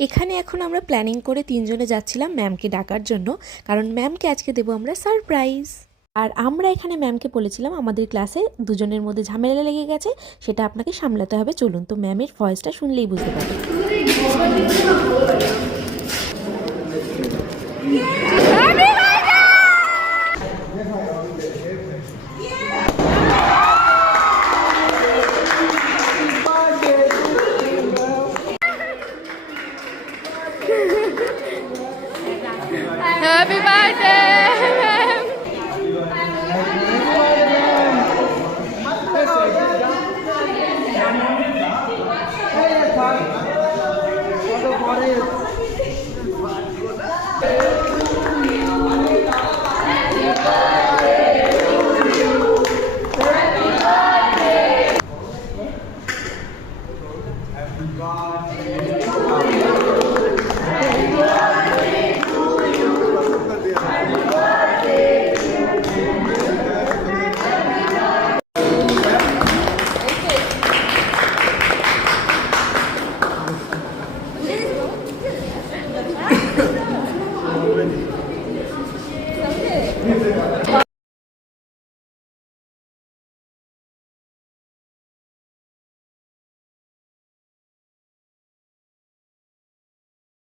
এখানে এখন আমরা প্ল্যানিং করে তিনজনে যাচ্ছিলাম ম্যামকে ডাকার জন্য, কারণ ম্যামকে আজকে দেবো আমরা সারপ্রাইজ। আর আমরা এখানে ম্যামকে বলেছিলাম আমাদের ক্লাসে দুজনের মধ্যে ঝামেলা লেগে গেছে, সেটা আপনাকে সামলাতে হবে, চলুন। তো ম্যামের ভয়েসটা শুনলেই বুঝতে পারবেন। Happy birthday, ma'am!